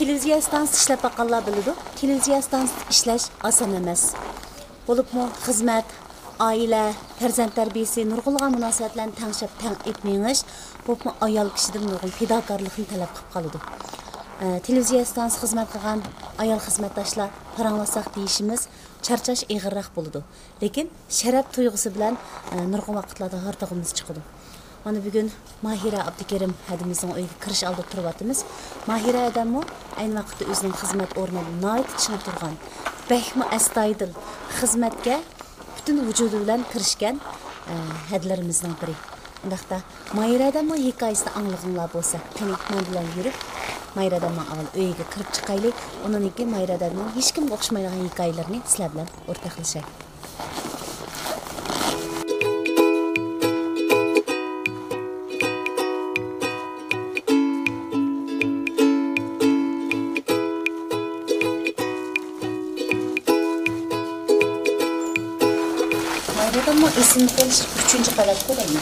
Televiziya stansiyasi ishlab baqqanlar biladi. Televiziya stansiyasida ishlash oson emas. Bo'libmi xizmat, oila, farzand tarbiyasi, nurg'ulg'an munosabatlarni tangshab tang etmaymish, bo'libmi ayol kishidan nurg'ul fidokorlikni talab qilib qoladi. Televiziya stansiyasida xizmat qilgan ayol xizmatdoshlar paranglashaq deyishimiz charchash ig'irroq bo'ladi. Lekin sharaf tuyg'usi bilan nurg'un vaqtlarda hartog'imiz chiqadi. Mana bugun Mahira Abdukerim hadimizning uyiga kirish oldi turyapmiz. Mahira adammi ayni vaqtda o'zining xizmat o'rnida noit tushunib turgan, bakmi astoydil xizmatga butun vujudi bilan kirishgan hadlarimizning biri. Undaqda Mahira adammi hikoyasini anglag'inglar bo'lsa, qani men bilan yurib Mahira adamning avval uyiga kirib chiqaylik. Undan keyin Mahira adamning hech kimga o'xshamaydigan hikoyalarini sizlar bilan o'rtoqlashaylik. Ama isim koymuş 3. kavat koyayım.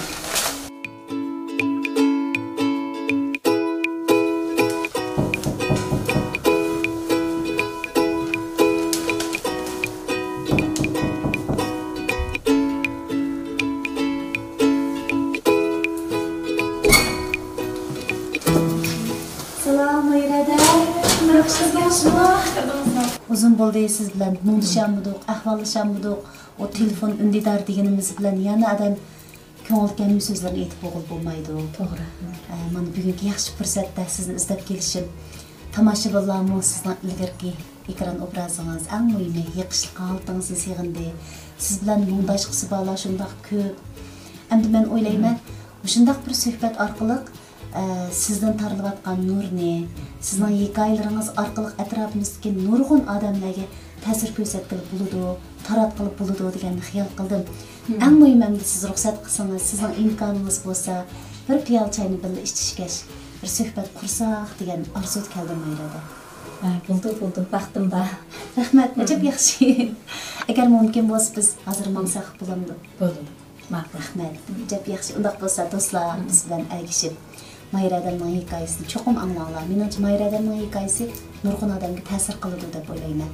Selam Mayra. Uzun bo'ldi siz bilan muntishamidik, ahvollashamdik. O telefon ündidar deganimiz bilan yana adam ko'ngil kelgan so'zlarni aytib bo'lmaydi. To'g'ri. Mana bugungi yaxshi fursatda sizni izlab kelishim. Tomoshabinlarni sizning ilgirki ekran obrazingiz, eng muhimi yiqishli holtingizni seg'indi. Siz bilan mundashqisi bala shundoq ko'p. Endi men o'ylayman, shundoq bir suhbat orqali sizdan tarilayotgan nurni, sizning hikoyalaringiz orqali atrofimizdagi nurg'un odamlarga ta'sir ko'rsatib bo'ladi, taratqilib bo'ladi deganni xayol qildim. Eng muhimi siz ruxsat qilsangiz, sizning imkoningiz bo'lsa, bir piyol choyni birga ichishga, bir suhbat qursak degan orzu keldi Mayrada. Bo'ldi, vaqtim bor. Rahmat, najab yaxshi. Agar mumkin bo'lsa biz hozir mangsak bo'lamdi. Bo'ldi. Rahmat. Najab yaxshi. Undaq bo'lsa do'stlar biz bilan ergishib Mayradanning hikoyasini cho'qim anglanglar. Menimcha Mayradanning hikoyasi nurg'un odamga ta'sir qiladi deb o'ylayman.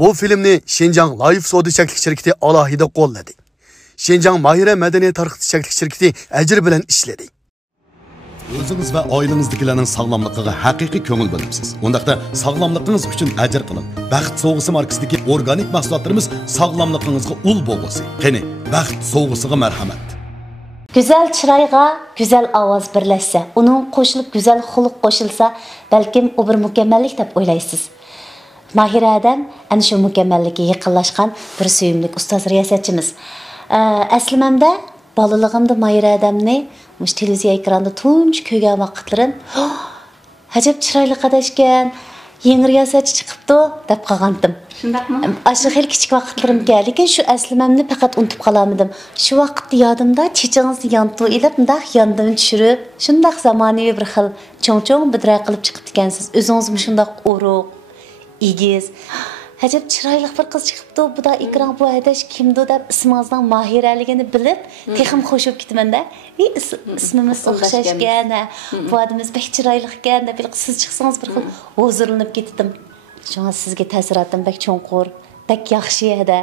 Bu filmni Şinjan Life Soda Çeklik şirketi alohida qo'lladi. Şinjan Mahira Madaniyat tarixi Çeklik şirketi ajr bilan ishladi. O'zingiz va oilangizdagilarning sog'lomligiga haqiqiy ko'ngil bo'libsiz. Undaqda sog'lomligingiz uchun ajr qilib, Baxt Sovg'usi markasidagi organik mahsulotlarimiz sog'lomligingizga ul bo'lsin. Qani, Baxt Sovg'usiga marhamat. Güzel çırayga, güzel avaz birleşse, onun qo'shilib güzel xuluq qo'shilsa, balkim o bir mükemmellik deb o'ylaysiz. Mahira adam ana shu mukammallikka yaqinlashgan bir suyimlik ustoz riyosatchimiz. Aslimamda bolaligimda Mahira adamni mush televiziya ekranida tunch ko'rgan vaqtlarim, "Ajab chiroyli qadashgan, yangi riyosatchi chiqibdi" deb qolgandim. Shundaqmi? Aslida xil kichik vaqtlarimga, lekin shu aslimamni faqat unutib qolamadim. Shu vaqtda yodimda chechingizni yontu ilib, undaq yondan tushirib, shundaq zamonaviy bir xil cho'ng-cho'ng bidra qilib chiqib ekansiz. O'zingizmi shundaq o'ruq İgiz. Hacab chiroyli bir qiz chiqibdi. Bu da ekran bu adash kimdi deb ismingizning Mahiraligini bilib, texim xo'shib ketmanda. Ismimiz o'xshashgan, bu adimiz bek chiroyli ekan deb siz chiqsangiz bir xil huzurlanib ketdim. Shunga sizga ta'siratim bek cho'nqur, bek yaxshi edi.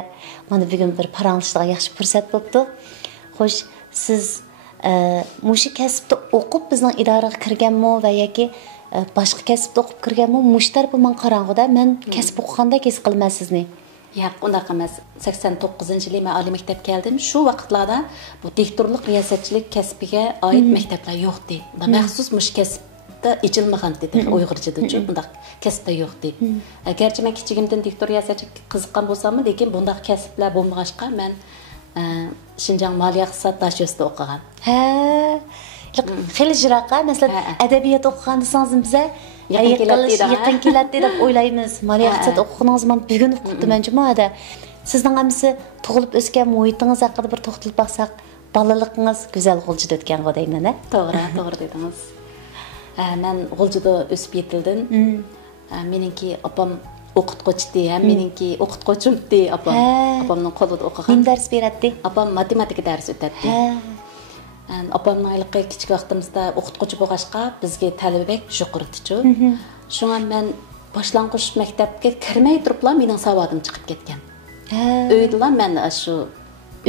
Mana bugun bir paranglashga yaxshi fursat bo'ldi. Xo'sh, siz Muşu kasbda o'qib bizning idoraga kirganmi va yoki boshqa kasbda o'qib kirganmi, mushtar bu men qarang'ida men kasb o'qiganda his qilman sizni. Yo'q, unday emas. 89-yili men oliy maktabga keldim. Shu vaqtlarda bu diktorlik, riyosatchilik kasbiga oid maktablar yo'q edi. Maxsus mush kasbda ijilmagan dedi. Uyg'urchada bunday kasbda yo'q dedi. Agarchi men kichigimdan diktor riyosatchilik qiziqqan bo'lsam-mu, lekin bunday kasblar bo'lmag'achqa men Şinjan Maliya iqtisod dashyo'sida o'qigan. Ha. Xeyli jiraqa, masalan, adabiyot o'qigan desangiz biza yaqin keladi deb o'ylaymiz. Maliya iqtisod o'qiganingiz men bugun o'qibdi menjimoda. Sizning hamisi tug'ilib o'sgan muhitingiz haqida bir to'xtalib baqsak, balaligingiz go'zal G'uljida o'tgan deyman-a? To'g'ri dedingiz. Men G'uljida o'sib yetildim. Meningki opam o'qituvchi ham meningki o'qituvchimdi opamning qo'lida o'qigan. Nim dars beradi? Opam matematika darsi o'tadi. Opamning ayliqi kichik vaqtimizda o'qituvchi bo'lg'achqa bizga talabak yuqoritichu. Shunga men boshlang'ich maktabga kirmay turibla mening savodim chiqib ketgan. Uyda men shu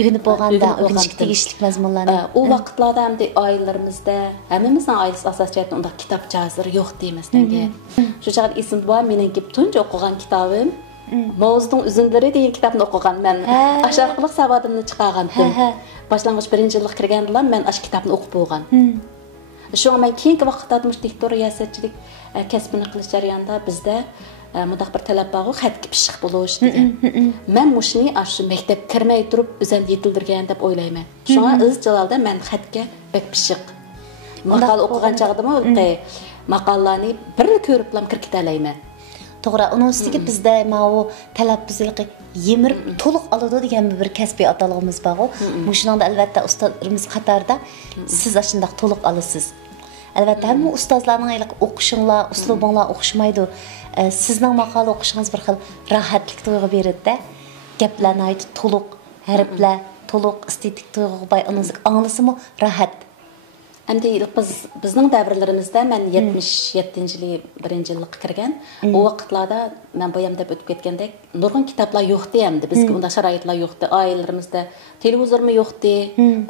uyni bo'lganda o'qishga tegishli mazmunlarni u vaqtlarda ham oilalarimizda hammamizning oilasi asosiyatda unda kitobcha hozir yo'q deymiz nega. Shu chaqda esimda bor meningki tunji o'qigan kitobim Mavzudning uzunlari degan kitobni o'qigan men. Asharqiliq savodimni chiqargandim. Boshlang'ich 1-yilga kirgandilar men ash kitobni o'qib bo'lgan. Shunga men keyingi vaqtda diktor riyosatchilik kasbini qilish jarayonida bizda mudaq bir talab bor, xatga pishiq bo'lish degan. Men mushni shu maktab kirmay turib o'zim yetildirgan deb o'ylayman. Shunga izchilda men xatga bek pishiq. Maqol o'qigan chaqdimi, maqollarni bir ko'rib lam kirib ketalayman. To'g'ri, uning ustiga bizda mana talaffuzligi yemirib to'liq oladi degan bir kasbiy atalg'imiz bor. Mushuningda albatta ustozlarimiz qatorida siz shunday to'liq olasiz. Albatta hamma ustozlarning o'qishinglar, uslubinglar o'xshamaydi. Sizning maqola o'qishingiz bir xil rohatlik tuyg'u beradi-da. Gaplarni aytib to'liq, harflar to'liq, estetik tuyg'u bay anglasimi rohat. Endi bizning davrlarimizda men 77-yili 1-yilga kirgan. O vaqtlarda men boyam deb o'tib ketgandek, nurg'un kitoblar yo'qdi endi. Bizga unda sharoitlar yo'qdi. Oilalarimizda televizormi yo'qdi,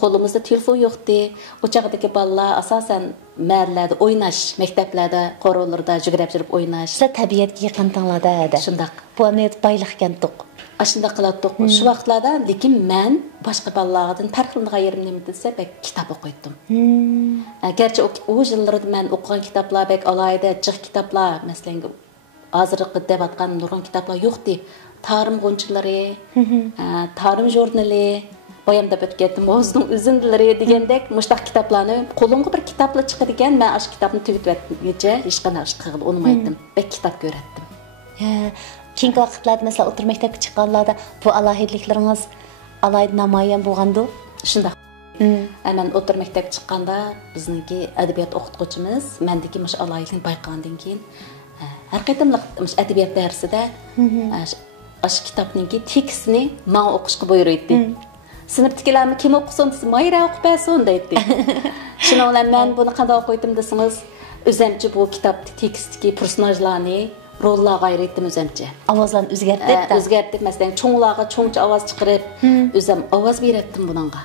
qo'limizda telefon yo'qdi. O chaqdagi bolalar asosan mahallada o'ynash, maktablarda, qo'rg'onlarda yugurib yurib o'ynash. Sizlar tabiatga yaqin tanlarda. Shundaq. Bu amet bayliqkan to'q. Ashunda qilatdik. Shu vaqtlarda lekin men boshqa bolalardan farqlangan yerim nima desa, bek kitob o'qiydim. Garchi o yillarda men o'qigan kitoblar bek alayda jiq kitoblar, masalan, hozirgi debatgan nurg'un kitoblar yo'qdi. Tarim g'unchilari, tarim jurnali, boyam deb o'tgandim, o'zning uzunlari degandek mushtaq kitoblarni qo'limga bir kitoblar chiqadi ekan, men ash kitobni tugatgancha hech qanday ish qilib olmaydim. Bek kitob ko'ratdim. Keyingi vaqtlarda mesela o'tir maktabga chiqqanlarda bu alohidliklaringiz alohida namoyon bo'lgandi. Shunday. Men o'tir maktabga chiqqanda bizningki adabiyot o'qituvchimiz mendagi mush alohidlikni bayqagandan keyin har qatimliq mush adabiyot darsida ash kitobningki tekstni men o'qishga buyurdi. Sinfdagilarni kim o'qisin desa, Mayra o'qib bersin deydi. Shuni bilan men buni qanday o'qiydim desangiz, o'zimcha bu kitobdagi tekstdagi personajlarni rollarga ayırdım özümce. Avazlarını özgertip de? Özgertip, mesela çoğunlarga çoğunca avaz çıkarıp, özüm avaz verettim bununla.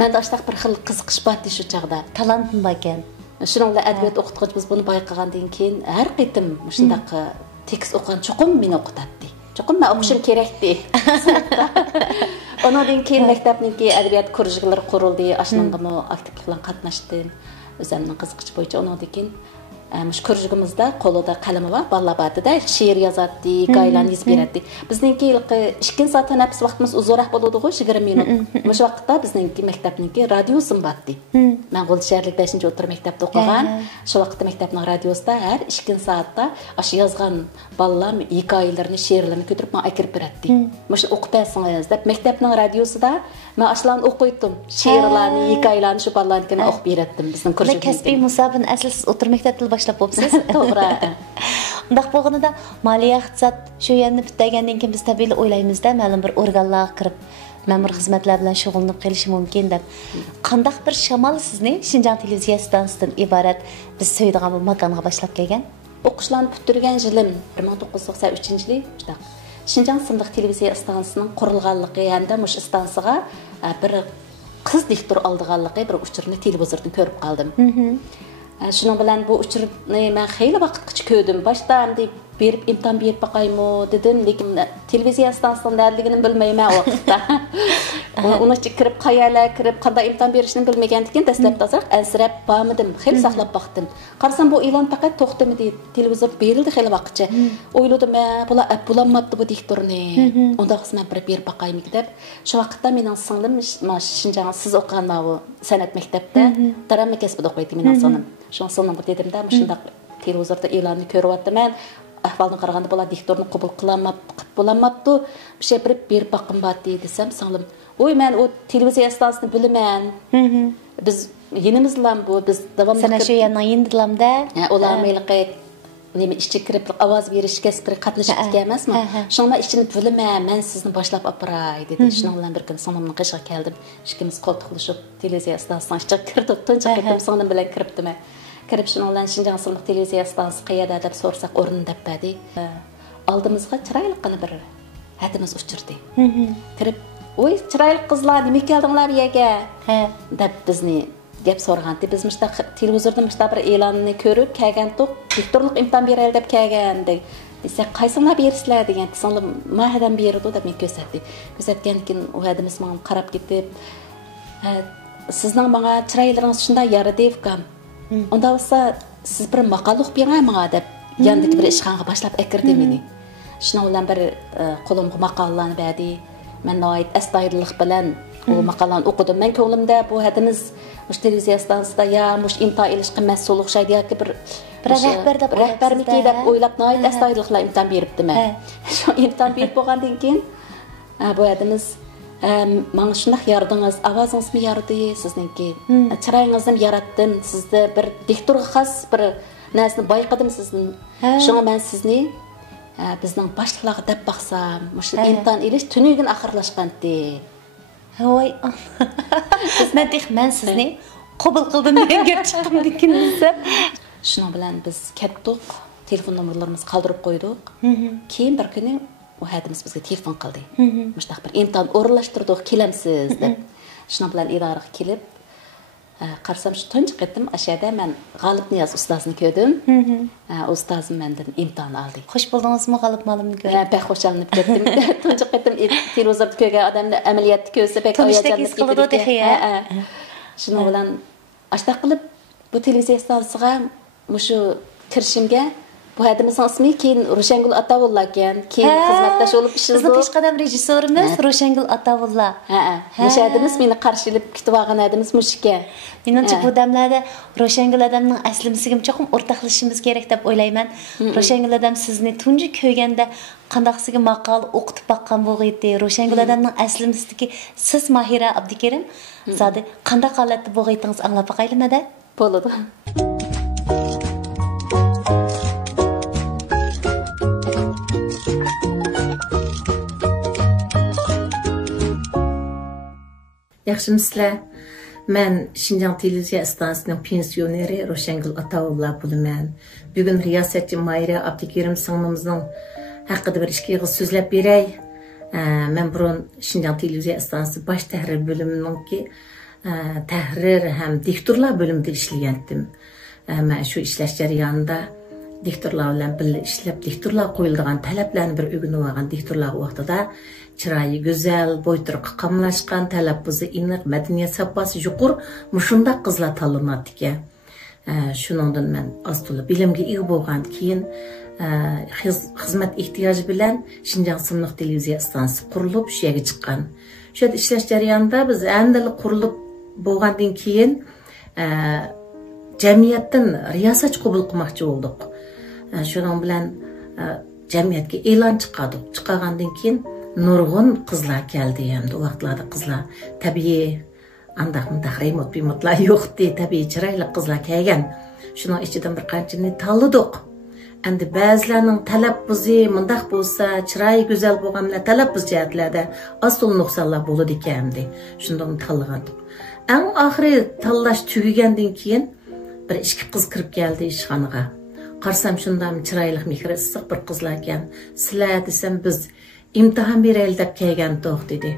Ben de aştaq bir xil kızıqış batı şu çağda. Talantin bayken? Şununla edebiyat okutkıcımız bunu bayqağandan keyin her qitim şundaq tekst oqan çoğum meni okutatdı. Çoğum ben oquşum kerekdi. Ondan keyin maktabningki edebiyat kurujgilari quruldi, aşınыңgımı aktivliklarga qatnaşdım. Özümnің qiziqishi bo'yicha ondan keyin Mush kurjigimizda qo'lida qalami bor, ballabadida she'r yozadi, hikoyalarni yozib beradi. Bizningki 2 soat tanaffus vaqtimiz uzunroq bo'ladi-ku, 20 minut. Mush vaqtda bizningki maktabningki radiosim bordi. Men G'ul shaharlik 5-o'rta maktabda o'qigan. Shu vaqtda maktabning radiosida har 2 soatda ash yozgan bolalar hikoyalarini, she'rlarni ko'tarib men akirib beradi. Mush o'qib bersangiz deb maktabning radiosida men ashlarni o'qiydim. She'rlarni, hikoyalarni shu bolalarga o'qib berdim bizning kurjigimizda. Kasbiy musabin aslsiz o'tir maktabda başlap bo'libsiz. To'g'ri. Undaq bo'lganida moliya iqtisod shu yerni bitgandan keyin biz tabiiy o'ylaymizda, ma'lum bir organlarga kirib, ma'mur xizmatlar bilan shug'ullanib qolishi mumkin deb. Qandaq bir shamol sizni Şinjan televiziya stansiyasidan iborat biz so'ydigan bu makonga boshlab kelgan? O'qishlarni bitirgan yilim 1993-yili shundaq. Şinjan sindıq televiziya stansiyasining qurilganligi hamda mush stansiyaga bir qiz diktor oldiganligi bir uchurni televizordan ko'rib qoldim. Shuning bilan bu uchurni men xeyli vaqtgacha ko'rdim. Boshda endi berib imtihon berib baqaymi dedim, lekin televiziya stansiyasida nerligini bilmayman o vaqtda. Uni kirib qayerlar kirib qanday imtihon berishini bilmagandan dastlabda ansirab bormadim, xeyli saqlab baqdim. Qarasam bu e'lon faqat to'xtamadi, televizor berildi xeyli vaqtcha. O'yladim, bular bulanmabdi bu diktorni. Unda xizmat berib baqaymi deb. Shu vaqtda mening singlim Şinjan siz o'qigan bu san'at maktabida darama kasbida o'qiydi mening singlim. Shu singlim dedimda, shundaq televizorda e'lonni ko'ryapman. Ahvaldan qaraganda bular diktorni qabul qilamabdi. Bir şey berib baqim batdi desam, singlim, "Oy, men o televiziya stansiyasini bilaman. Biz yenimizlan bu, biz davomli Sana şu yandan yendilamda. Ular meyliqi nima ishchi kirib ovoz berish kasbi qatnashib emasmi? Shunga ishini bilaman, men sizni boshlab aparay dedi. Shunga bilan bir kun singlimning qishiga keldim. Ikkimiz qo'ltiqlashib televiziya stansiyasiga chiqib kirdik. Tuncha ketdim, singlim bilan kiribdim. Kirib shunga bilan Şinjan Sınıf televiziya stansiyasi qayerda deb so'rsak o'rin deb berdi. Oldimizga chiroyliqqina bir xatimiz uchirdi. Kirib, "Oy, chiroyli qizlar, nima keldinglar bu yerga?" deb bizni gap so'rgandi. Biz mishda televizorda mishda bir e'lonni ko'rib kelgandik. Diktorlik imtihon beraylik deb kelgandik. Desa, "Qaysinglar bersizlar?" degan. Singlim "Mahadan berdi" deb men ko'rsatdi. Ko'rsatgandan keyin u hadimiz menga qarab ketib, "Sizning menga chiroylaringiz shunday yaradi ekan. Onda olsa siz bir maqola o'qib bering deb yandagi bir ishxonaga boshlab akirdi meni. Shundan bilan bir qo'limga maqolalarni berdi. Men noit astoydillik bilan o maqolani o'qidim. Men ko'nglimda bu hadimiz mush televiziya stansiyasida ya mush imtihon ilishga mas'ul o'xshaydi yoki bir rahbarmiki deb o'ylab noit astoydilliklar imtihon beribdim. Shu imtihon berib bo'lgandan keyin bu hadimiz "Menga shunday yordingiz, ovozingizmi yardi, sizningki chiroyingizni yaratdim, sizda bir diktorga xos bir narsani bayqadim sizni. Shunga men sizni bizning boshliqlarga deb baqsam, mush imtihon ilish tunigan oxirlashgandi." Voy. Men sizni qabul qildim degan gap chiqqandikin desam, shuning bilan biz ketdik, telefon nomerlarimizni qoldirib qo'ydik. Keyin bir kuni u hadimiz bizga telefon qildi. Mushtaq bir imtihon o'rinlashtirdik, kelamsiz deb. Shuning bilan idoraga kelib, qarsam shu tunchi qitim ashada men G'olib Niyoz ustozni ko'rdim. Ustozim mendan imtihon oldi. Xush bo'ldingizmi G'olib malimni ko'rib? Pek xo'shalanib ketdim. Tunchi qitim televizorda ko'rgan odamni amaliyotda ko'rsa pek hayajonlanib ketdi. Shuning bilan ashta qilib bu televiziya stansiyasiga mushu kirishimga bu hadimizning ismi keyin Ro'shangul Atavulla ekan. Keyin xizmatdosh bo'lib ishlaydi. Bizning peshqadam rejissyorimiz Ro'shangul Atavulla. Mushu hadimiz meni qarshilab kutib olgan hadimiz mushika. Menimcha bu damlarda Ro'shangul odamning aslimisiga cho'qim o'rtoqlashishimiz kerak deb o'ylayman. Ro'shangul odam sizni tunji ko'rganda qandaqsiga maqol o'qitib baqqan bo'g'aydi. Ro'shangul odamning aslimizdagi siz Mahira Abdukerim zodi qanday holatda bo'g'aydingiz anglab baqaylimada? Bo'ladi. Yaxshimisilar? Men Şinjan televiziya stansiyasining pensioneri Ro'shangul Atavulla bo'laman. Bugun riyosatchi Mahira Abdukerim singlimizning haqida bir ikki og'iz so'zlab beray. Men burun Şinjan televiziya stansiyasi bosh tahrir bo'limininki tahrir ham diktorlar bo'limida ishlagandim. Men shu ishlash jarayonida diktorlar bilan birga ishlab, diktorlar qo'yilgan talablarni bir o'rganib olgan diktorlar vaqtida chiroyi go'zal, bo'yturqi qamlashgan, talaffuzi aniq, madaniyat saposi yuqori mushundaq qizlar tanlanadi ekan. Shuningdan men ostuli bilimga ega bo'lgan keyin xizmat ehtiyoji bilan Şinjan Sınıf televiziya stansiyasi qurilib shu yerga chiqqan. Shu yerda ishlash jarayonida biz andali qurilib bo'lgandan keyin jamiyatdan riyosatchi qabul qilmoqchi bo'ldik. Shuning bilan jamiyatga e'lon chiqardik. Chiqqandan keyin nurg'un qizlar keldi endi u vaqtlarda qizlar tabiiy andaq reymotlar yo'qdi, tabiiy chiroyli qizlar kelgan. Shuning ichidan bir qanchani tanladik. Endi ba'zilarning talaffuzi mundaq bo'lsa, chiroyi go'zal bo'lganlar talaffuz jihatlarda asl nuqsonlar bo'ladi ekandi. Shundan tanladik. Eng oxiri tanlash tugagandan keyin bir ikki qiz kirib keldi ishxonaga. Qarsam shundan chiroyli mehri issiq bir qizlar ekan. Sizlar desam biz imtihon beraylik deb kelgandik dedi.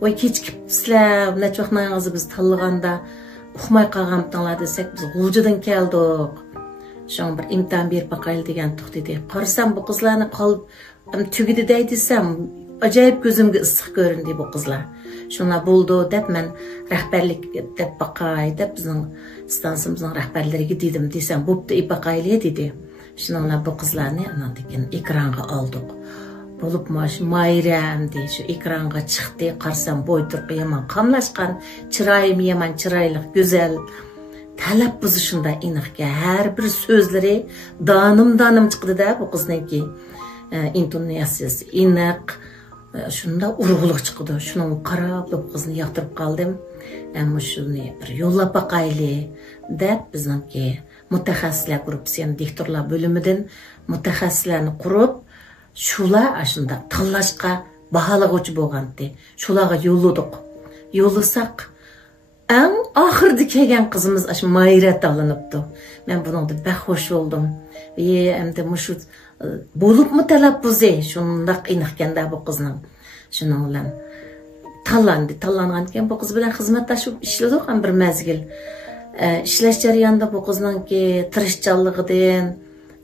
Voy kechikib sizlar necha vaqtlarınızı biz tanlaganda uxmay qalgamdinglar desek biz g'ujidan keldik. Şoň bir imtihan berip baqaylı degan to'xtadi. Qarasam bu qizlarni qolib tugidi desam ajoyib ko'zimga issiq ko'rindi bu qizlar. Şuna buldu deb men rahbarlik deb baqay deb bizning stansimizning rahbarlariga dedim desam bo'pti baqayli dedi. Şununla bu qizlarni ana degan ekranga oldik. Bolup maş Mayram diye şu ekranga çıktı. Qarsam boyturqi yaman qamlashqan, chiroyim yaman chiroyli, go'zal. Talabbuzi shunda iniqga har bir so'zlari danim chiqdi-da bu qizniki. Intonasiyasi iniq, shunda urug'liq chiqdi. Shuni qarab bu qizni yoqtirib qoldim. Ammo shuni bir yo'llab baqayli deb bizniki mutaxassislar gruppasining diktorlar bo'limidan mutaxassislarni qurib şular aşında tanlashqa bahalag'uvchi bo'lgandi. Shularga yo'llasak eng oxirda kelgan qizimiz aş Mayra tanlanibdi. Men buningda baxo'sh bo'ldim. Endi mushu bo'libmi talabbuzi shundaq iniqganda bu qizning. Shuning bilan tanlangan ekan bu qiz bilan xizmatlashib ishladik ham bir mazgil. İşlash jarayonida bu qizningki tirishchanligidan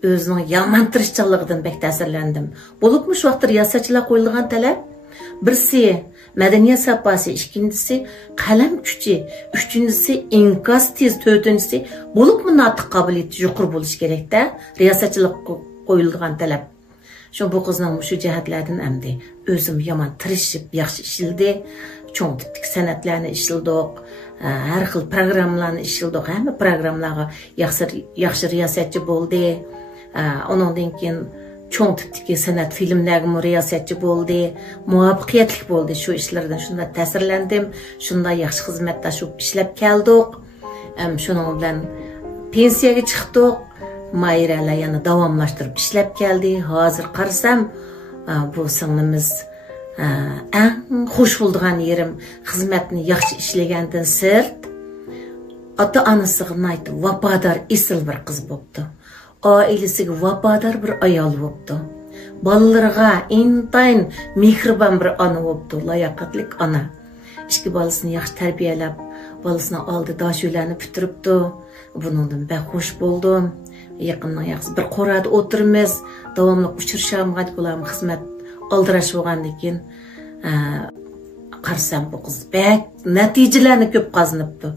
özünün yaman tirishchanligidan bek ta'sirlandim. Bo'libmi shu vaqtda riyosatchilar qo'yilgan talab birisi madaniyat sapasi, ikkinchisi qalam kuchi, uchinchisi inkos tez, to'rtinchisi bo'libmi notiq qobiliyati yuqori bo'lish kerak-da. Riyosatchilik qo'yilgan talab. Shu bu qizning shu jihatlardan amdi o'zim yaman tirishib yaxshi ishildi. Cho'ng tiplik san'atlarni ishildik. Har xil programmalarni ishildik. Hamma programmalarga yaxshi riyosatchi bo'ldi. Onundan keyin cho'ng tipdagi san'at filmlarga riyosatchi bo'ldi, muvaffaqiyatli bo'ldi. Shu ishlardan shunda ta'sirlandim, shunda yaxshi xizmatlashib ishlab keldik. Shuning bilan pensiyaga chiqdik. Mayralar yana davomlashtirib ishlab keldi. Hozir qarasam bu singlimiz eng xush bo'lgan yerim xizmatni yaxshi ishlagandan sirt ota-onasiga vafodor esil bir qiz bo'libdi. Ailesiga vafodor bir ayol bo'libdi. Bolalarga intayin mehribon bir ona bo'libdi, layoqatli ona. Ikki bolasini yaxshi tarbiyalab, bolasini oldida dashularni bitiribdi. Buningdan baxo'sh bo'ldim. Yaqindan yaxshi bir qorada o'tirimiz, davomli uchrashamgan bularni xizmat oldirash bo'lgandan keyin qarsam bu qiz bak natijalarni ko'p qozonibdi.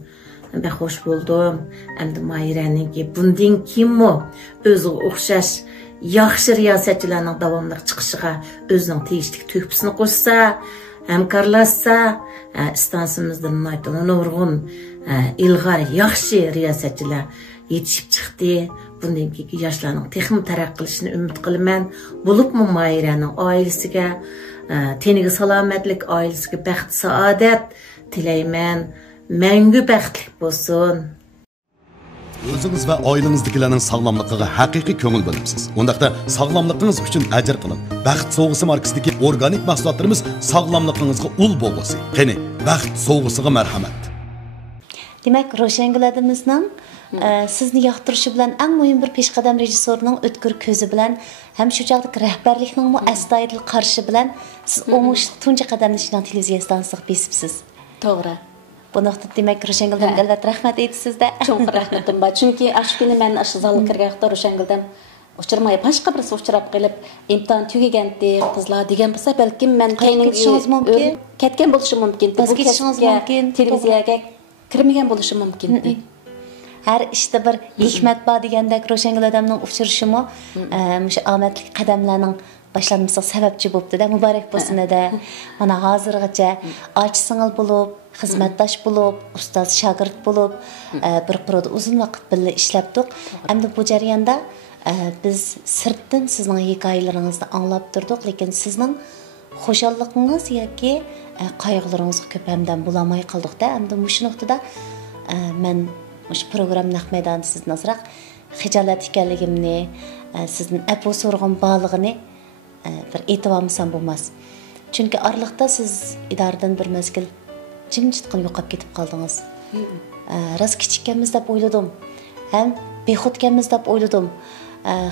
Baxo'sh bo'ldim. Endi Mayraninki bundan kimmi o'ziga o'xshash yaxshi riyosatchilarning davomli chiqishiga o'zining tegishli to'hfasini qo'shsa, hamkorlashsa, istansimizdan nurg'un ilg'or yaxshi riyosatchilar yetishib chiqdi. Bundan keyin yoshlarning texnik taraqqi qilishini umid qilaman. Bo'libmi Mayraning oilasiga teniga salomatlik, oilasiga baxt, saodat tilayman. Мәңгі бәxtlik bo'lsin. O'zingiz va oilangizdagilarning sog'lomligiga haqiqiy ko'ngil bo'libsiz. Undaqda sog'lomligingiz uchun ajr qilib, Baxt sovg'isi markasidagi organik mahsulotlarimiz sog'lomligingizga ul bo'lsin. Qani, Baxt sovg'isiga marhamat. Demak, Roşengladimizning sizni yoqtirishi bilan eng muhim bir peshqadam rejissyorning o'tkir ko'zi bilan ham shu chaqdagi rahbarlikning astoydil qarashi bilan siz o'mush tunji qadamni shunday televiziya stansiyasiga besibsiz. To'g'ri. Bu noktada demek Roşengil'den elbette rahmet eytisizde. Çok rahmetim var. Çünkü aşkını ben aşı zalı kirgahta Roşengil'den uçurmaya başka birisi uçurab gelip imtihan tügegendi kızlar degen bolsa belki men ketken boluşum mümkün. Bu ketken televiziyaga kirmegen boluşum mümkün. Her işte bir hikmet var degandek Roşengil'den uçuruşumu şu ametli qadamlarning başlanması sebepçi bo'libdi-da, mübarek bo'lsin-da. Mana hozirgacha och singil bo'lib, xizmatdosh bo'lib, ustoz shogird bo'lib, bir qurida uzun vaqt birga ishlabdik. Endi bu jarayonda biz sirtdan sizning hikoyalaringizni anglab turdik, lekin sizning xushalligingiz yoki qayg'ularingizni ko'p hamdan bulamay qoldik-da. Endi shu nuqtada men shu program naq maydonida sizni azroq xijolat ekanligimni, sizning apu so'rg'in borlig'ini bir e'tibormisam bo'lmas. Chunki orliqda siz idoradan bir mezgil jimjitqin yo'qolib ketib qoldingiz. Ras kichikkanmiz deb o'yladim. Ham bexudkanmiz deb o'yladim.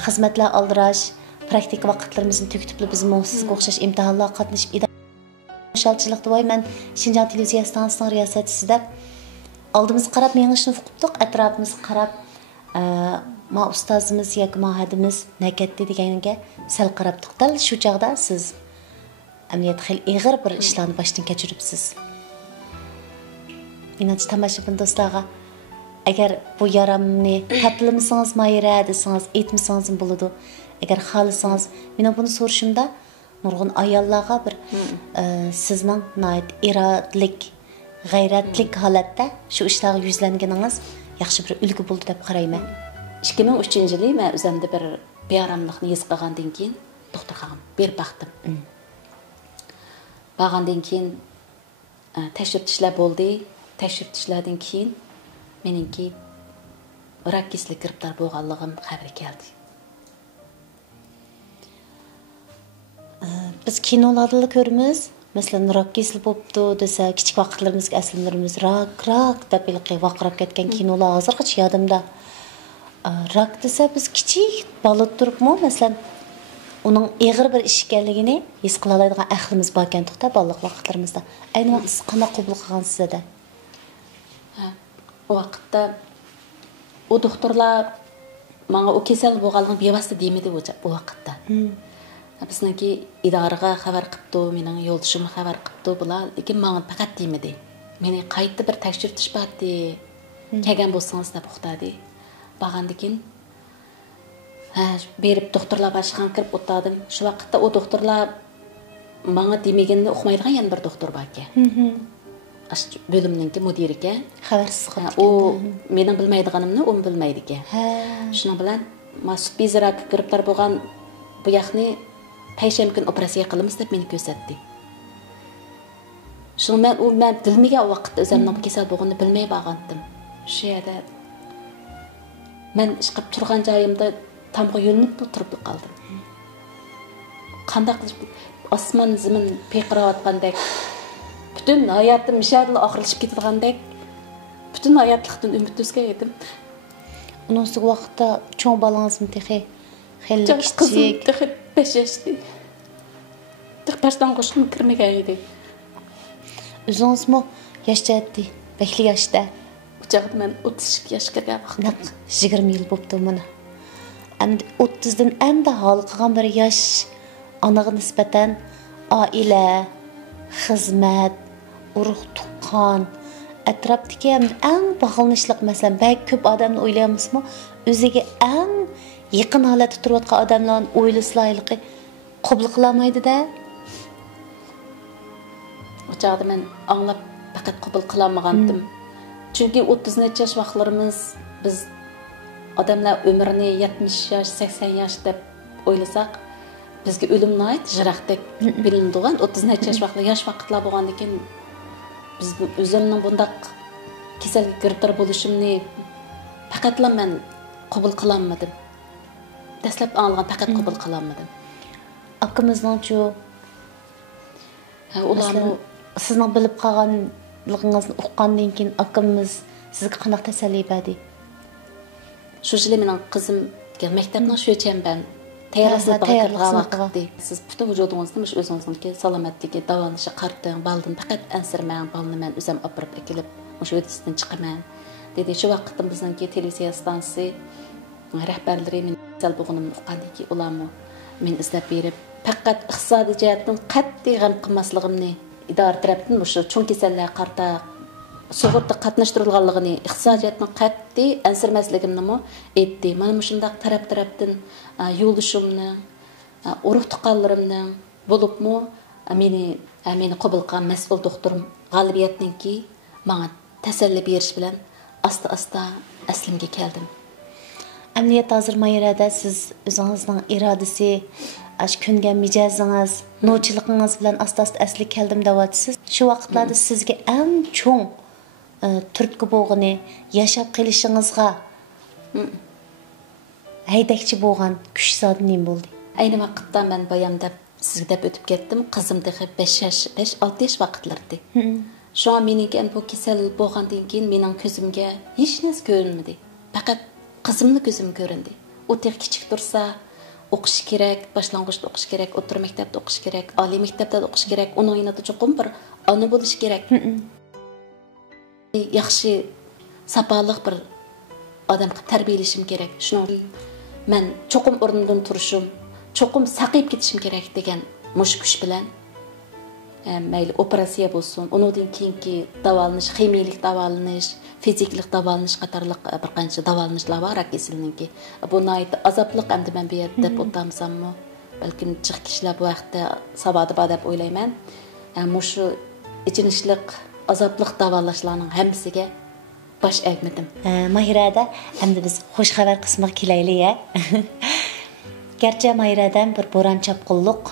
Xizmatlar oldirash, praktik vaqtlarimizni tugitib biz sizga o'xshash imtihonlarga qatnashib Şalçılıqda voy men Şinjan televiziya stansiyasının riyosatchisi aldığımız qarab mengishni uqibdiq, atrofimizga qarab ma ustozimiz yoki mahadimiz nakatdi deganga sal qarabdiq. Dal shu chaqda siz amaliyot xil ig'ir bir ishlarni boshdan kechiribsiz. İnanç tomoshabin do'stlarga agar bu yaramni tatlimisangiz mayra desangiz aytmasangiz bo'ladi. Agar xohlasangiz men buni so'rashimda nurg'un ayollarga bir sizning nihoyat irodalik, g'ayratlik holatda shu ishlarga yuzlanganingiz yaxshi bir ulgu bo'ldi deb qarayman. 2003-yili men o'zimda bir bearamlikni his qilgandan keyin doktorxonaga berib baqdim. Bag'andan keyin tashrif bo'ldi. Təşrifçilərdən keyin meningki rak keslik giribdar bo'lganligim xabari keldi. Biz kinolarda ko'ramiz. Masalan, rak kesli bo'pti desa, kichik vaqtlarimizga aslimlarimiz rak deb vaqirab ketgan kinolar hozirgacha yodimda. Rak desa biz kichik bola turibmi, masalan, uning ig'ir bir ish ekanligini his qila oladigan aqlimiz bor ekan to'xta bolalik vaqtlarimizda. Ayni vaqt siz qanday qabul qilgansizda? O vaqtda o doktorlar menga o kasal bo'lganligini bevosita demadi o vaqtda. Bizningki idoraga xabar qilibdi, mening yo'ldoshimga xabar qilibdi bular, lekin menga faqat demadi. Meni qayta bir tekshirtish batdi. Kelgan bo'lsangiz deb uqtadi. Bag'andan keyin berib doktorlar boshqan kirib o'tdim. Shu vaqtda o doktorlar menga demaganini uqmaydigan yana bir doktor bor ekan. Bölümninki müdiri ekan. Xabarsiz qolgan. O mening bilmaydiganimni u bilmaydi ekan. Shuning bilan mas'ul bizirak giriblar bo'lgan bu yaxni payshanba kuni operatsiya qilamiz deb meni ko'rsatdi. Shuning men bilmagan vaqtda o'zimning kasal bo'lganini bilmay bo'lgandim. Shu yerda men ish qilib turgan joyimda tamga yo'linib turib qoldim. Qanday qilib osmon zamin peqirayotgandek bütün hayatım inşallah ahırlaşıp gitgandek bütün hayatlıqdan ümit üzgən edim. Onun o vaqtda çoğ balangizmi texi xeyli kichik. Qızım texi 5 yaşdı. Tex başdan qo'shim kirmagan edi. O'zingizmi yoshda, bekli yoshda. Bu chaqda men 32 yoshga kirgan vaqtda 20 yil bo'pti mana. Endi 30 dan endi hol qilgan bir yosh onaga nisbatan oila, xizmat, urug' tuqqan, atrofdagi eng bag'lanishliq masalan, bak ko'p odamni o'ylaymizmi? O'ziga eng yaqin holatda turayotgan odamlarni o'ylaslayliqi qabul qila olmaydi-da. O chaqda men anglab faqat qabul qila olmagandim. Chunki 30 necha yosh vaqtlarimiz biz odamlar umrini 70 yosh, 80 yosh deb o'ylasak, bizga o'lim nayt jiraqdek bilinadigan 30 necha yosh vaqtlar bo'lgandan keyin biz o'zimning bundaq kasalga giribdor bo'lishimni faqatla men qabul qila olmadim. Dastlab anglagan faqat qabul qila olmadim. Akimizning-chu ularni sizning bilib qolganligingizni uqqandan keyin akimiz sizga qanday tasalli berdi? Shu yili mening qizim maktabning shu chamban tayyorlanib siz butun vujudingizni o'zingizniki salomatligi davomlashi qarting, baldan faqat ansirmang, balni men o'zim olib kelib o'sha o'tishdan chiqaman dedi. Shu vaqtda bizningki televiziya stansiyasi rahbarlari men kasal bo'lganimni uqqandan keyin ularni men izlab berib, faqat iqtisodiy jihatdan qat'iy g'am qilmasligimni idora tarafdan o'sha cho'ng kasallarga qarta sug'urta qatnashtirilganligini, iqtisodiyotning qat'iy ansirmasligimni aytdi. Mana shundaq tarafdan yo'ldoshimni, urug' tuqqanlarimning bo'libmi meni qabul qilgan mas'ul doktorim g'alibiyatninki menga tasalli berish bilan asta aslimga keldim. Amaliyot hozir mayirada siz o'zingizning irodasi, kungan mijozingiz, novchiligingiz bilan asta asliga keldim deyapsiz. Shu vaqtlarda sizga eng cho'ng turtki bo'lgani, yashab qilishingizga haydakchi bo'lgan kuch zoti nima bo'ldi? Ayni vaqtda men bayamda sizga deb o'tib ketdim. Qizim dexe 5-6 yosh vaqtlardi. Şu an meniki bu kasal bo'lgandan keyin mening ko'zimga hech narsa ko'rinmadi. Faqat qizimning ko'zim ko'rindi. U tek kichik tursa, o'qish kerak, boshlang'ich o'qish kerak, o'rta maktabda o'qish kerak, oliy maktabda o'qish kerak. Uning yanida cho'qim bir ona bo'lish kerak. Yaxshi sapaliq bir odam qilib tarbiyalashim kerak. Shuning men cho'qim o'rnimdan turishim, cho'qim saqayib ketishim kerak degan mush kuch bilan mayli operatsiya bo'lsin, undan keyingi davolanish, ximiyalik davolanish, fiziklik davolanish qatorliq bir qancha davolanishlar bor kasallikninki. Bu nihoyat azobliq endi men bu yerda deb o'tamsammi, balkim jiq kishilar bu vaqtda savodi bor deb o'ylayman. Mushu ichinishlik azobliq davolashlarning hammasiga bosh egmadim. Mahirada endi biz xush xabar qismiga kelaylik ya. Gerçi Mahiradan bir bo'ron chapqinliq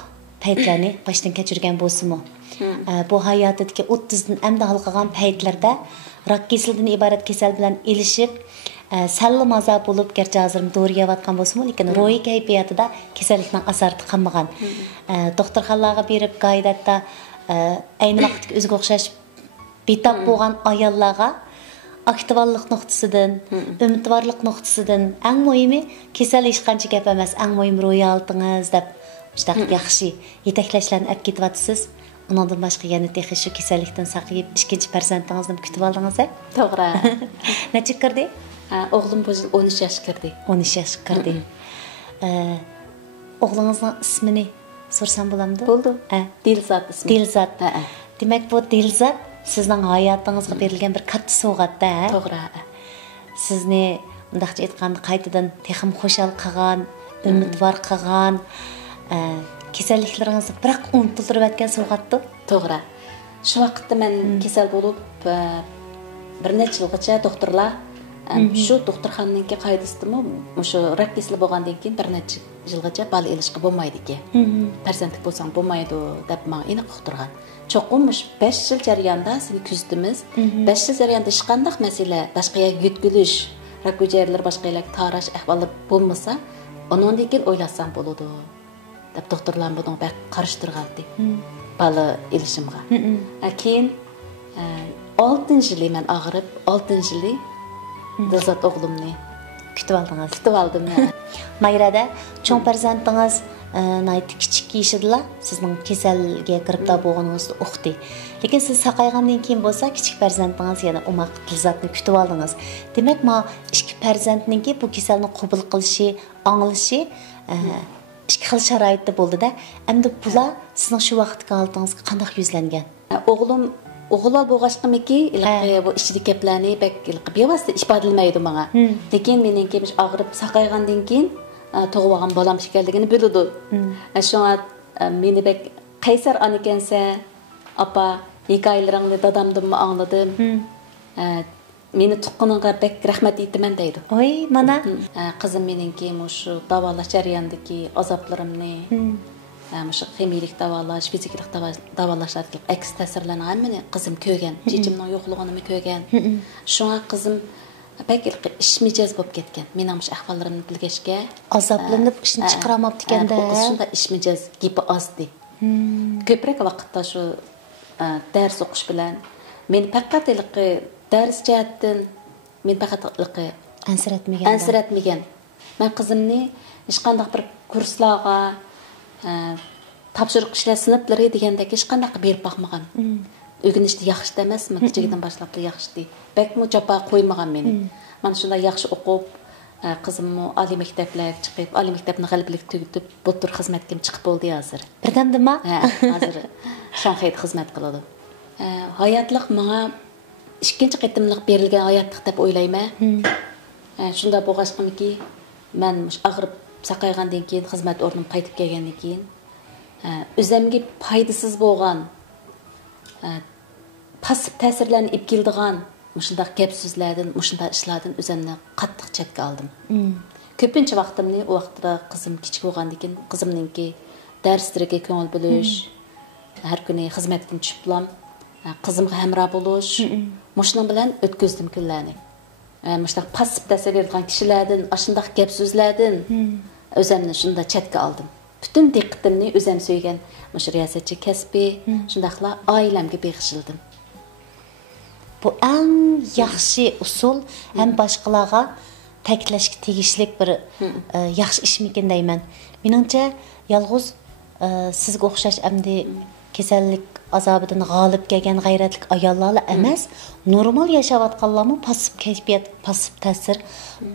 paytlarni boshdan kechirgan bo'lsa-mu, bu hayotidagi 30dan endi hal qilgan paytlarda rak kasalligidan iborat kasal bilan elishib, salli maza bo'lib, gerçi hozir dori yeyotgan bo'lsa-mu, lekin ruhiy kayfiyatida kasallikning asarati qolmagan. Doktorxonalarga berib, qoidatda ayni vaqtga o'ziga o'xshash betap bo'lgan ayollarga aktivlik nuqtasidan, umidvorlik nuqtasidan eng muhimi kasal hech qancha gap emas, eng muhim ruhiy holatingiz deb juda yaxshi yetaklashlarni olib ketyapsiz. Undan boshqa yana texnik shu kasallikdan saqlayib, ikkinchi farzandingizni kutib oldingiz. To'g'ri. Necha kirdi? O'g'lim bu yil 13 yosh kirdi. 13 yosh kirdi. O'g'lingizning ismini so'rsam bo'lamdi? Bo'ldi. Dilzat ismi. Dilzat. Demak bu Dilzat sizning hayotingizga berilgan bir katta sovg'at-da. To'g'ri. Sizni undaqcha aytganda qaytadan texim xo'shal qilgan, umidvor qilgan, kasalliklaringizni biroq unutiltirib o'tgan sovg'atdir. To'g'ri. Shu vaqtda men kasal bo'lib, bir necha yilgacha doktorlar shu doktorxonaning qoidasidami, shu rak kasali bo'lgandan keyin bir necha yilgacha bola elishga bo'lmaydi ekan. Farzandlik bo'lsang bo'lmaydi deb menga aniq uqtirgan. Cho'qim 5 yil jarayonida seni kuzatimiz. 5 yil jarayonida hech qanday masala, boshqa yutkulish, rak hujayralar boshqalar tarash ahvoli bo'lmasa, undan keyin o'ylasam bo'ladi. Deb doktorlar buni bak qarashtirgandi. Bola elishimga. Keyin 6-yili men og'rib, 6-yili Dilzat o'g'limni kutib oldingiz. Kutib oldim. Mayrada cho'ng farzandingiz nayti kichik yashidlar sizning kasalga kiribda bo'lganingizni uqdi. Lekin siz saqaygandan keyin bo'lsa, kichik farzandingiz yana umaq Dilzatni kutib oldingiz. Demak, ma ikki farzandninki bu kasalni qabul qilishi, anglashi ikki xil sharoitda bo'ldi-da. Endi bular sizning shu vaqtga oldingizga qanday yuzlangan? O'g'illar bo'lg'ashqimiki, bu ichida gaplarni bek bevosita ifodalamaydi menga. Lekin meningki og'rib saqaygandan keyin tug'ib olgan bolam ekanligini biladi. Shunga meni bek qaysar ona ekansa, apa hikoyalaringni dadamdan angladim. Meni tuqqaningga bek rahmat aytaman deydi. Oy, mana qizim meningki shu davolash jarayonidagi azoblarimni shu ximiyalik davolash, fiziklik davolashlarga aks ta'sirlarni hammani qizim ko'rgan, chechimning yo'qligini ko'rgan. Shunga qizim bek ishmijoz bo'lib ketgan. Mening shu ahvollarimni bilgachga azoblanib ishni chiqaramabdi ekanda. Shunda ishmijoz gipi ozdi. Ko'proq vaqtda shu dars o'qish bilan men faqat dars jihatdan men faqat ansiratmagan. Men qizimni hech qanday bir kurslarga topshiriq ishlar sinflari degandek hech qanday berib boqmagan. O'rganishda yaxshi emasmi? Kichikdan boshlab yaxshi. Bakmi japa qo'ymagan meni. Mana shunday yaxshi o'qib, qizimni oliy maktablarga chiqib, oliy maktabni g'alabalik tugatib, bo'tur xizmatga chiqib bo'ldi hozir. Birdamdimi? Hozir Shanxayda xizmat qiladi. Hayotlik menga ikkinchi qitimliq berilgan hayotlik deb o'ylayman. Shunda bo'lg'ashqimki, men og'rib saqaygandan keyin xizmat o'rnim qaytib kelgandan keyin o'zimga foydasiz bo'lgan passiv ta'sirlarni olib keladigan shunday gap so'zlardan, shunday ishlardan o'zimni qattiq chetga oldim. Ko'pincha vaqtimni u vaqtda qizim kichik bo'lgandan keyin qizimninki darslariga ko'ngil bo'lish, har kuni xizmatdan tushiblam, qizimga hamroh bo'lish, shuning bilan o'tkazdim kunlarni. Mushta passiv ta'sir bergan kishilardan, ashundaq gap so'zlardan o'zimni shunda chetga oldim. Bütün diqqatimni o'zim so'ygan mush riyosatchi kasbi, shundaqla oilamga beg'ishildim. Bu eng yaxshi usul ham boshqalarga ta'kidlashga tegishli bir yaxshi ishmikin deyman. Meningcha yolg'iz sizga o'xshash amdi kasallik azobidan g'olib kelgan g'ayratli ayollar emas, normal yashayotganlarmi passiv kayfiyat, passiv ta'sir,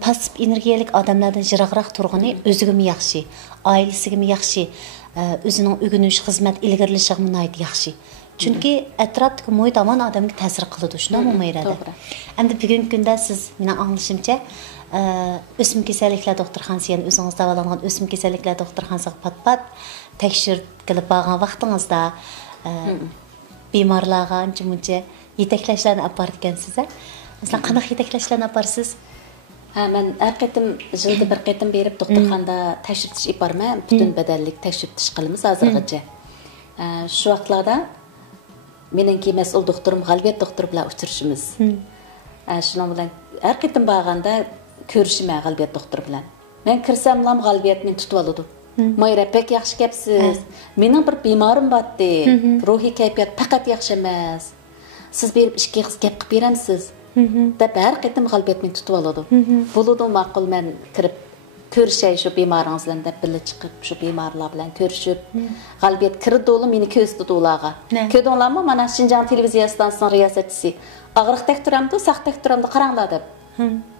passiv energiyalik odamlardan yiroqroq turgani o'zigami yaxshi, oilasigami yaxshi, o'zining o'g'inish xizmat ilgirlashig'i yaxshi. Chunki atrofdagi muhit hamon odamga ta'sir qiladi, shundaymi Mayrada? Endi bugungi kunda siz meni anglashimcha o'sim kasalliklar doktorxonasiga, yani o'zingiz davolangan o'sim kasalliklar doktorxonasiga pat-pat tekshirib qilib borgan vaqtingizda bemorlarga ancha-muncha yetaklashlarni olib borib ekansiz. Masalan, qanaqa yetaklashlarni olib borsiz? Men har qatim yilda bir qatim berib doktorxonada tekshirtish olib borman. Butun badanlik tekshirtish qilamiz hozirgacha. Shu vaqtlarda meningki mas'ul doktorim G'albiyat doktor bilan uchrashimiz. Shuning bilan har qatim borganda ko'rishim G'albiyat doktor bilan. Men kirsamlam G'albiyat meni tutib oladi. Mayra pek yaxshi kelibsiz. Mening bir bemorim bor-di. Ruhiy kayfiyat faqat yaxshi emas. Siz berib ishga gap qilib beramsiz. Deb har qatim G'albiyat meni tutib oladi. Bo'ladi, ma'qul, men kirib ko'rishay shu bemoringiz bilan deb birga chiqib shu bemorlar bilan ko'rishib, G'albiyat kirdi o'li meni ko'zdi ularga. Ko'rdinglarmi? Mana Shinjang televiziya stansiyasining riyosatchisi og'riqdek turamdi, saqdek turamdi, qaranglar deb.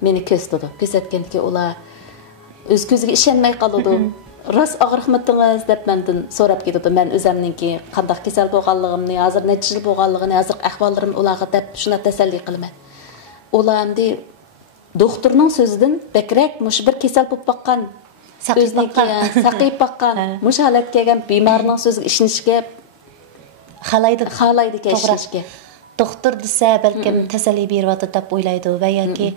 Meni ko'zdi. Ko'rsatganki ular o'z ko'ziga ishonmay qoladi. Ras og'riqmitdingiz deb mendan so'rab ketdi. Men o'zimningki qanday kasal bo'lganligimni, hozir necha yil bo'lganligini, hozir ahvollarim ularga deb shuna tasalli qilaman. Ular endi doktorning so'zidan bakrak mush bir kasal bo'lib baqqan, saqayib baqqan, mush holatga kelgan bemorning so'ziga ishonishga xohlaydi ishonishga. Doktor desa balkim tasalli beryapti deb o'ylaydi va yoki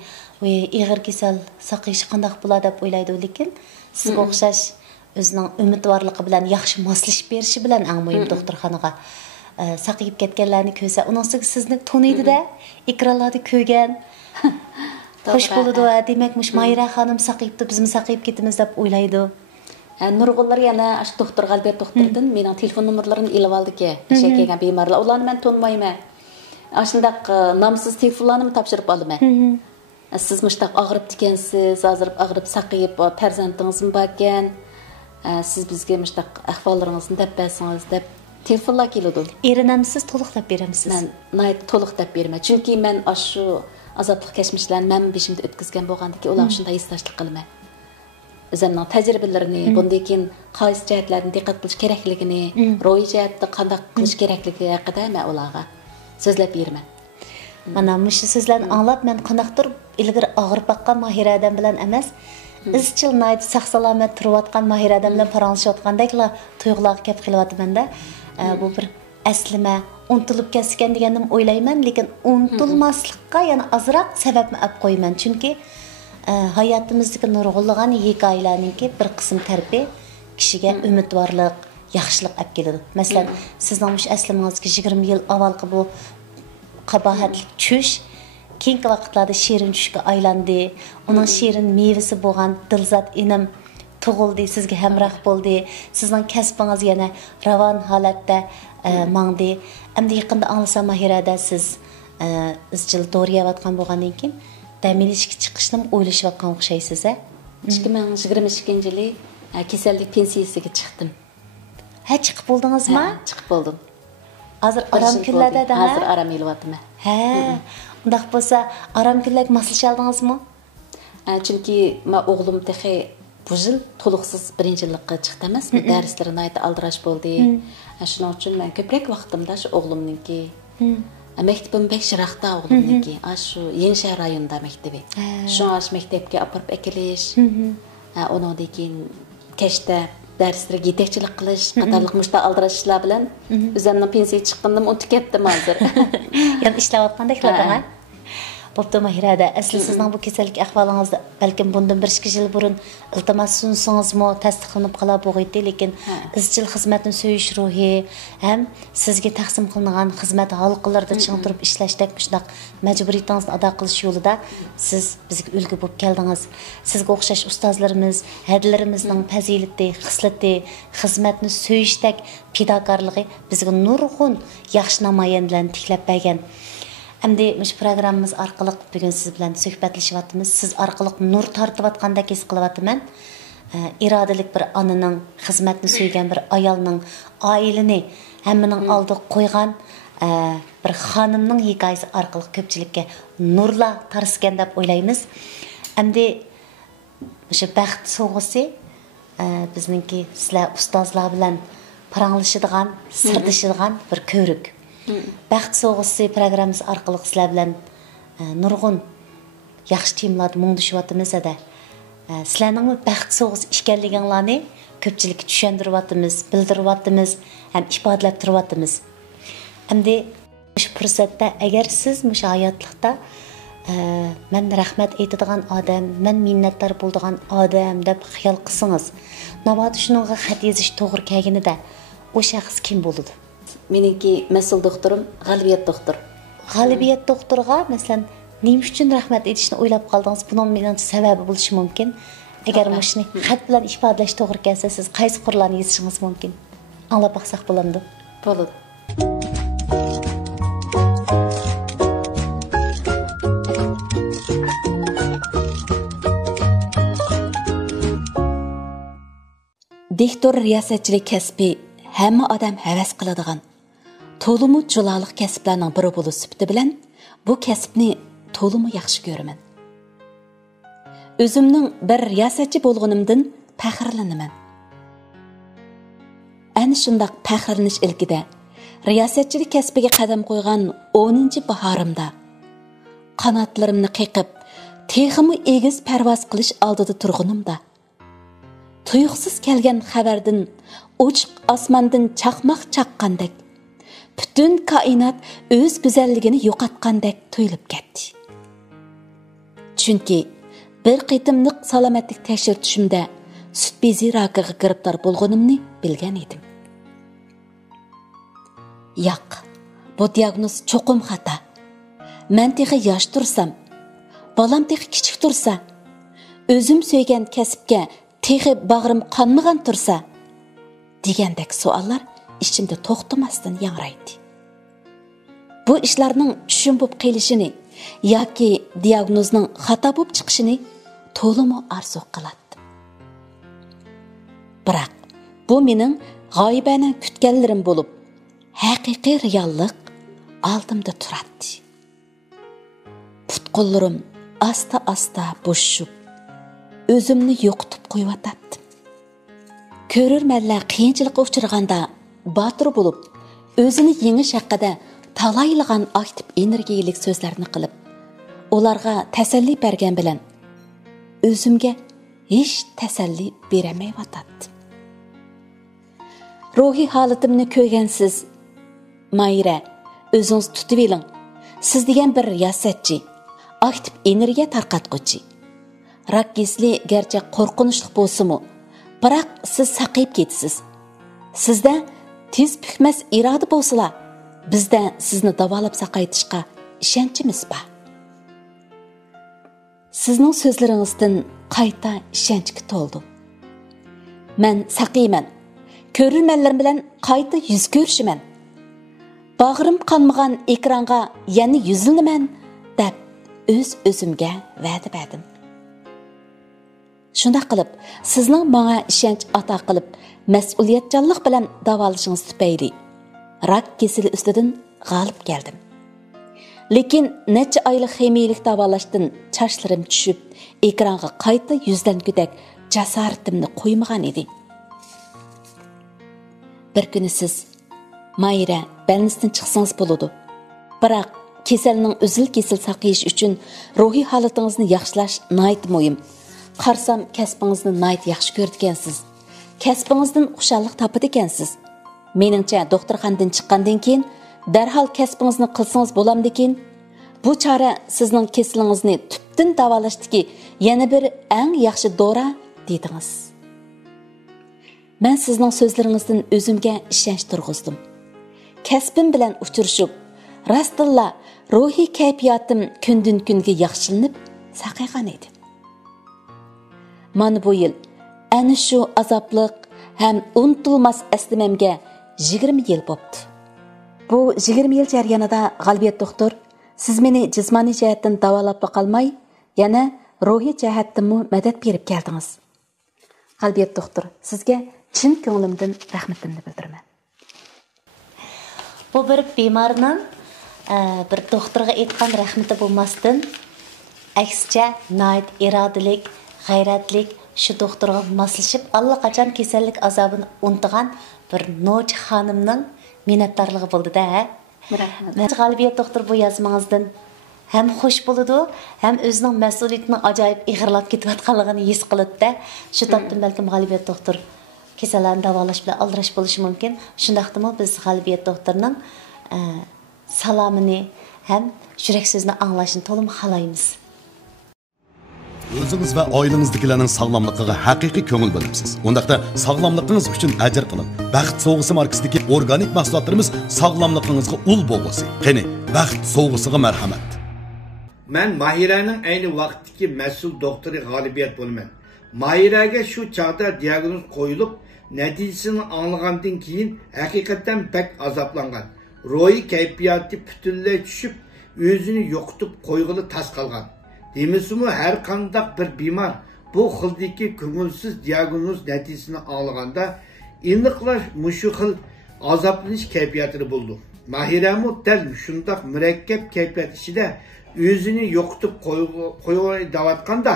ig'ir kasal saqayish qanday bo'ladi deb o'ylaydi, lekin sizga o'xshash o'zining umidvorligi bilan yaxshi moslashib berishi bilan eng muhim doktorxonaga saqayib ketganlarni ko'rsa, unisiga sizni taniydi-da, ekranlarda ko'rgan. Xo'sh bo'ladi, demak, Mayra xonim saqayibdi, biz saqayib ketamiz deb o'ylaydi. Nurg'ullar yana shu doktor G'albiyat doktordan mening telefon nomerlarini ilib oldi-ki, ishga kelgan bemorlar. Ularni men tanımayman. Shundaq nomsiz telefonlarni topshirib olaman. Siz mushtaq og'rib ekansiz, hozir og'rib saqayib, farzandingizmi bor ekan. Siz bizga mushtaq ahvollaringizni deb bersangiz deb telefonlar keladi. Erinamsiz, to'liqlab beramsiz? Men to'liq deb beraman. Chunki men shu azoblik kechmishlarni men beshimda o'tkazgan bo'lgandiki, ular shunday istashlik qilaman. O'zimning tajribalarini, bundan keyin qaysi jihatlarni diqqat qilish kerakligini, ro'y jihatda qanday qilish kerakligi haqida men ularga so'zlab beraman. Mana shu sizlarni anglab men qanaqdir ilgari og'rib baqqan Mahira odam bilan emas, izchil nayt saq-salomat turayotgan Mahira odam bilan paralashayotgandekla tuyg'ularga kelib qilyapman-da. Bu bir aslima unutilib ketgan degandim o'ylayman, lekin unutilmaslikqa yana azroq sababni olib qo'yman. Chunki hayotimizdagi nurg'unlagan hikoyalarningki bir qism tarbi kishiga umidvorlik, yaxshilik olib keladi. Masalan, sizning mush aslimingizga 20 yil avvalgi bu qabohatli tush keyingi vaqtlarda shirin tushga aylandi. Uning shirin mevasi bo'lgan Dilzat inim tug'ildi, sizga hamroh bo'ldi. Sizning kasbingiz yana ravon holatda mangdi. Endi yaqinda anglasam Mahirada siz izchil do'riyotgan bo'lgandan keyin dam olishga chiqishni o'ylashayotgan o'xshaysiz. 2022-yili kasallik pensiyasiga chiqdim. Ha, chiqib bo'ldingizmi? Chiqib bo'ldim. Hozir aram kunlarda da. Hozir aram elyapman. Ha, undaq bo'lsa aram kunlar maslasha oldingizmi? Chunki men o'g'lim texi bu yil to'liqsiz birinchi yillikka chiqdi emasmi? Darslarini ayta aldirash bo'ldi. Shuning uchun men ko'proq vaqtimda shu o'g'limningki maktabim bek shiraqda o'g'limningki, shu Yenshar rayonida maktabi. Shu maktabga olib akilish, undan keyin kechda darslarga yetakchilik qilish, qatorliq mushta aldirashlar bilan o'zimning pensiyaga chiqqandim unutib ketdim hozir. Yana ishlayotgandeklar-da. Bo'pti Mahirada, asli sizning bu kasallik ahvolingizni balkim bundan 1-2 yil burun iltimos sunsangizmi tasdiqlanib qola bo'lg'aydi, lekin izchil xizmatni so'yish ruhi ham sizga taqsim qilingan xizmat halqalarida ching turib ishlashdek shunday majburiyatingizni ado qilish yo'lida siz bizga ulgu bo'lib keldingiz. Sizga o'xshash ustozlarimiz, hadlarimizning fazilati, xislati, xizmatni so'yishdek fidokorligi bizga nurg'un yaxshi namoyanlarni tiklab bergan. Endi mush programmamiz orqali bugun siz bilan suhbatlashyapmiz. Siz orqali nur tartib his qilyapman. İradalik bir ananing xizmatni suygan bir ayolning oilani hammaning oldiga qo'ygan bir xonimning hikoyasi orqali ko'pchilikka nurlar tarsgan deb o'ylaymiz. Endi o'sha baxt sovg'asi bizningki sizlar ustozlar bilan paranglashadigan, sirdashadigan bir ko'rik. Baxt sovg'asi programmasi orqali sizlar bilan nurg'un yaxshi temlarni mungdishyapmiz ada. Sizlarning baxt sovg'asi ekanliginglarni ko'pchilikka tushuntiryapmiz, bildiryapmiz, ham ifodalab turyapmiz. Endi shu fursatda agar siz mush hayotlikda men rahmat aytadigan odam, men minnatdor bo'ladigan odam deb xayol qilsangiz, navbat shuningga xat yozish to'g'ri kelganida o shaxs kim bo'ladi? Meniki mas'ul doktorim G'alibiyat doktor. G'alibiyat doktorga masalan nima uchun rahmat aytishni o'ylab qoldingiz? Buning menimcha sababi bo'lishi mumkin. Agar shuni xat bilan ifodalash to'g'ri kelsa, siz qaysi qurlarni yozishingiz mumkin? Anglab baqsaq bo'lamdi? Bo'ladi. Diktor riyosatchilik kasbi hamma odam havas qiladigan, to'limu juloliq kasblarning biri bo'lib sifati bilan bu kasbni to'limu yaxshi ko'raman. O'zimning bir riyosatchi bo'lganimdan faxrlanaman. Ana shundoq faxrlanish ilkida riyosatchilik kasbiga qadam qo'ygan 10-bahorimda qanotlarimni qiqib, texmi egiz parvoz qilish oldida turganimda tuyuqsiz kelgan xabardan ochiq osmondan chaqmoq chaqqandek butun koinot o'z go'zalligini yo'qotgandek tuyulib ketdi. Chunki bir qitimliq salomatlik tekshirtishimda sut bezi rakiga giribdor bo'lganimni bilgan edim. Yo'q, bu diagnoz cho'qim xato. Men texi yosh tursam, bolam texi kichik tursa, o'zim so'ygan kasbga texi bag'rim qonmagan tursa, degandek savollar ichimda to'xtamasdan yangraydi. Bu ishlarning tushum bo'lib qelishini yoki diagnozning xato bo'lib chiqishini to'liq arzu qiladi. Biroq bu mening g'oyibona kutganlarim bo'lib, haqiqiy reallik oldimda turadi. Putqo'llarim asta-asta bo'shib, o'zimni yo'qotib qo'yatdim. Ko'rurmanlar qiyinchilikqa uchraganda botir bo'lib, o'zini yengish haqida talayligan aktiv energiyalik so'zlarni qilib, ularga tasalli bergan bilan o'zimga hech tasalli bermayotdim. Ruhiy holatimni ko'rgansiz, Mayra, o'zingiz tutib oling. Siz degan bir riyosatchi, aktiv energiya tarqatquchi. Rak kesli garchi qo'rqinchli bo'lsa-mu, biroq siz saqayib ketasiz. Sizda tez pukmas iroda bo'lsa, bizda sizni davolab saqaytishga ishonchimiz bor. Sizning so'zlaringizdan qayta ishonchga to'ldim. Men saqayman. Ko'rilmanlar bilan qayta yuz ko'rishiman. Bag'rim qonmagan ekranga yana yuzilman deb o'z-o'zimga va'da berdim. Shunda qilib, sizning menga ishonch ato qilib, mas'uliyatchanlik bilan davolashingiz tufayli rak kesili ustidan g'olib keldim. Lekin necha oylik ximiylik davolashdan chashlarim tushib, ekranga qayta yuzlangudak jasoratimni qo'ymagan edi. Bir kuni siz, Mayra, balnisdan chiqsangiz bo'ladi. Biroq kasalning uzil-kesil saqayish uchun ruhiy holatingizni yaxshilash nihoyat muhim. Qarsam kasbingizni nihoyat yaxshi ko'rdikansiz. Kasbingizdan xushallik topadi ekansiz. Meningcha doktorxonadan chiqqandan keyin darhol kasbingizni qilsangiz bo'lamdikin. Bu chora sizning kasalingizni tubdan davolashdagi yana bir eng yaxshi dori dedingiz. Men sizning so'zlaringizdan o'zimga ishonch turg'izdim. Kasbim bilan uchrashib, rastilla ruhiy kayfiyatim kundan-kunga yaxshilanib, saqaygan edi. Mana bu yil ana shu azobliq ham unutilmas eslamamga 20 yil bo'ldi. Bu 20 yil jarayonida G'alibiyat doktor siz meni jismoniy jihatdan davolab qolmay, yana ruhiy jihatdanmi madad berib keldingiz. Qalbiyat doktor, sizga chin ko'nglimdan rahmatimni bildiraman. Bu bir bemorning bir doktorga aytgan rahmati bo'lmasdan, aksicha nayt irodalik, g'ayratlik shu doktorga moslashib, allaqachon kasallik azobini unutgan bir Noch xonimning minnatdorligi bo'ldi-da. Rahmat. Qalbiyat doktor bu yozmangizdan hem hoş buludu, hem özünün məsuliyyətinin acayip iğirlap ketiyotganligini his qılıdı. Şu tapdım belki Qalbiyat doktor kesalarni davolash bilan aldirash bo'lishi mumkin. Shundaqdimi biz Qalbiyat doktorning salomini ham yurak so'zini anglashini to'liq xohlaymiz. O'zingiz va oilangizdagilarning sog'lomligiga haqiqiy ko'ngil bo'libsiz. Undaqda sog'lomligingiz uchun ajr qiling. Baxt sovg'isi markasidagi organik mahsulotlarimiz sog'lomligingizga ul bo'lsin. Qani, baxt sovg'isiga marhamat. Men Mahiraning ayni vaqtdagi mas'ul doktori G'olibiyat bo'laman. Mahiraga shu chaqda diagnoz qo'yilib, natijasini anglagandan keyin haqiqatan pek azoblangan. Ro'yi kayfiyati butunlay tushib, o'zini yo'qotib qo'yg'ili tas qolgan. Demisimi har qanday bir bemor bu xildagi ko'ngilsiz diagnoz natijasini anglaganda aniqla mushu xil azoblanish kayfiyatida bo'ldi. Mahiramu dal shundoq murakkab kayfiyat ichida o'zini yo'qotib qo'yayotganda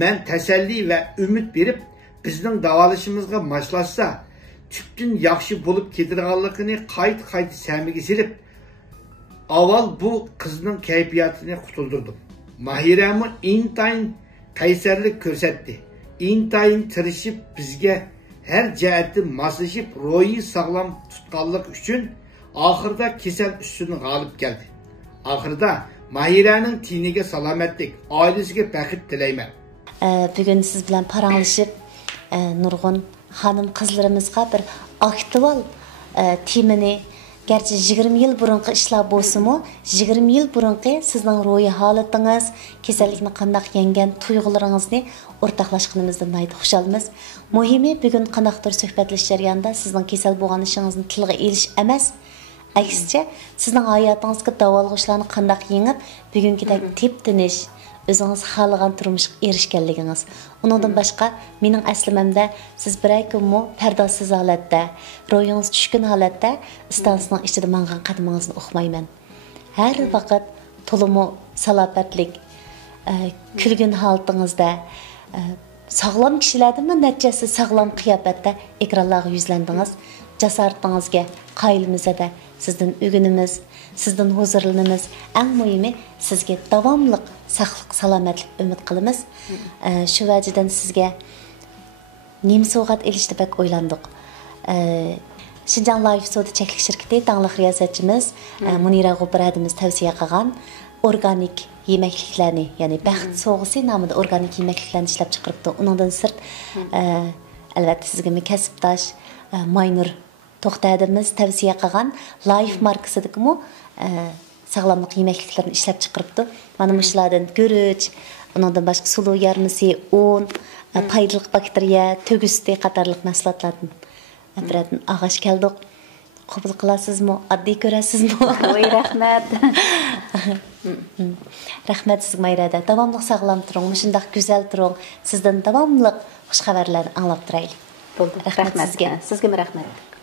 men tasalli va umid berib bizning davolashimizga moslashsa tüptün yaxshi bo'lib ketirganligini qayta samiga silib avval bu qizning kayfiyatini qutuldirdim. Mahiramu intayin qaysarlik ko'rsatdi. Intayin tirishib bizga har jihatdan moslashib ro'yi sog'lom tutganlik uchun oxirida kasal ustini g'olib keldi. Oxirida Mahiraning tiniga salomatlik, oilasiga baxt tilayman. Bugün siz bilan paranglashib nurg'un xonim qizlarimizga bir aktual temini gerçi 20 yıl burunqi ishlar bo'lsa-mu, 20 yıl burunqi sizning ro'yi holatingiz, kasallikni qanday yengan tuyg'ularingizni o'rtoqlashganimizdan mayda xushalmiz. Muhimi bugun qanaqdir suhbatlashish jarayonida sizning kasal bo'lganishingizni tilga elish emas, aksicha sizning hayotingizga davolg'ishlarni qanday yengib, bugungidek tep-tinish o'zingiz xohlagan turmushga erishganligingiz. Undan boshqa mening aslimamda siz bir ay kunmi pardozsiz holatda, ro'yingiz tushkun holatda istansning ichida mangan qadmingizni o'qimayman. Har vaqt to'liq salobatlik, kulgun holatingizda, sog'lom kishilarning natijasi sog'lom qiyofatda ekranlarga yuzlandingiz. Jasoratingizga qoyilmizda sizdan o'ginimiz, sizdan huzurlanamiz. Eng muhimi sizga davomli sog'lik, salomatlik umid qilamiz. Shu vajidan sizga nima sovg'at elishni bak o'ylandik. Xinjiang Life Soda cheklik shirkati tangli riyosatchimiz Munira G'ubradimiz tavsiya qilgan organik yemekliklarni, ya'ni baxt sovg'isi nomida organik yemekliklarni ishlab chiqaribdi. Undan sirt albatta sizga kasbdosh Maynur To'xtadimiz tavsiya qilgan Life markasidagi sog'lomlik yemekliklarni ishlab chiqaribdi. Mana shulardan guruch, undan boshqa suluv yarmisi, un, foydali bakteriya, tugusdi qatorliq mahsulotlardan biradin og'ash keldik. Qabul qilasizmi? Oddiy ko'rasizmi? Voy rahmat. Rahmat sizga Mayrada. Davomli sog'lom turing, shundoq go'zal turing. Sizdan davomli xush xabarlarni anglab turaylik. Bo'ldi. Rahmat sizga. Sizga rahmat.